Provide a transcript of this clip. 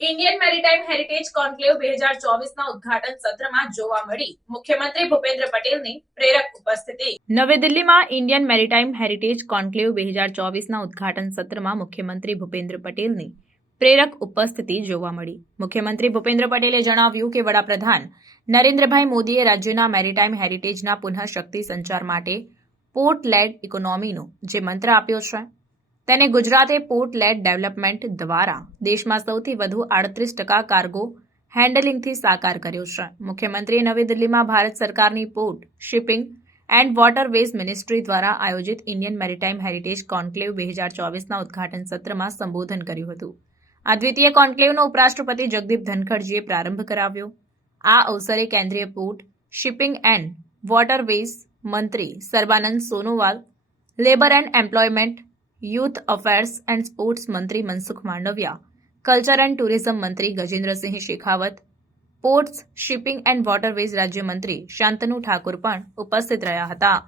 Indian maritime heritage conclave બે હજાર ચોવીસના ઉદઘાટન સત્રમાં જોવા મળી. મુખ્યમંત્રી ભૂપેન્દ્ર પટેલની પ્રેરક ઉપસ્થિતિ. નવી દિલ્હીમાં ઇન્ડિયન મેરીટાઈમ હેરિટેજ કોન્ક્લેવ બે હજાર ચોવીસના ઉદ્ઘાટન સત્રમાં મુખ્યમંત્રી ભૂપેન્દ્ર પટેલની પ્રેરક ઉપસ્થિતિ જોવા મળી. મુખ્યમંત્રી ભૂપેન્દ્ર પટેલે જણાવ્યું કે વડાપ્રધાન નરેન્દ્રભાઈ મોદીએ રાજ્યના મેરીટાઈમ હેરિટેજના પુનઃશક્તિ સંચાર માટે પોર્ટ લેડ ઇકોનોમીનો જે મંત્ર આપ્યો છે તેને ગુજરાતે પોર્ટ લેડ ડેવલપમેન્ટ દ્વારા દેશમાં સૌથી વધુ આડત્રીસ ટકા કાર્ગો હેન્ડલિંગથી સાકાર કર્યો છે. મુખ્યમંત્રીએ નવી દિલ્હીમાં ભારત સરકારની port shipping and waterways ministry દ્વારા આયોજિત ઇન્ડિયન મેરીટાઈમ હેરિટેજ કોન્ક્લેવ બે હજાર ચોવીસના ઉદઘાટન સત્રમાં સંબોધન કર્યું હતું. આ દ્વિતીય કોન્ક્લેવનો ઉપરાષ્ટ્રપતિ જગદીપ ધનખડજીએ પ્રારંભ કરાવ્યો. આ અવસરે કેન્દ્રીય પોર્ટ શિપિંગ એન્ડ વોટરવેઝ મંત્રી Sarbananda Sonowal, labour and employment youth affairs and sports મંત્રી Mansukh Mandaviya, culture and tourism મંત્રી Gajendra Singh Shekhawat, ports, shipping and waterways રાજ્યમંત્રી શાંતનુ ઠાકુર પણ ઉપસ્થિત રહ્યા હતા.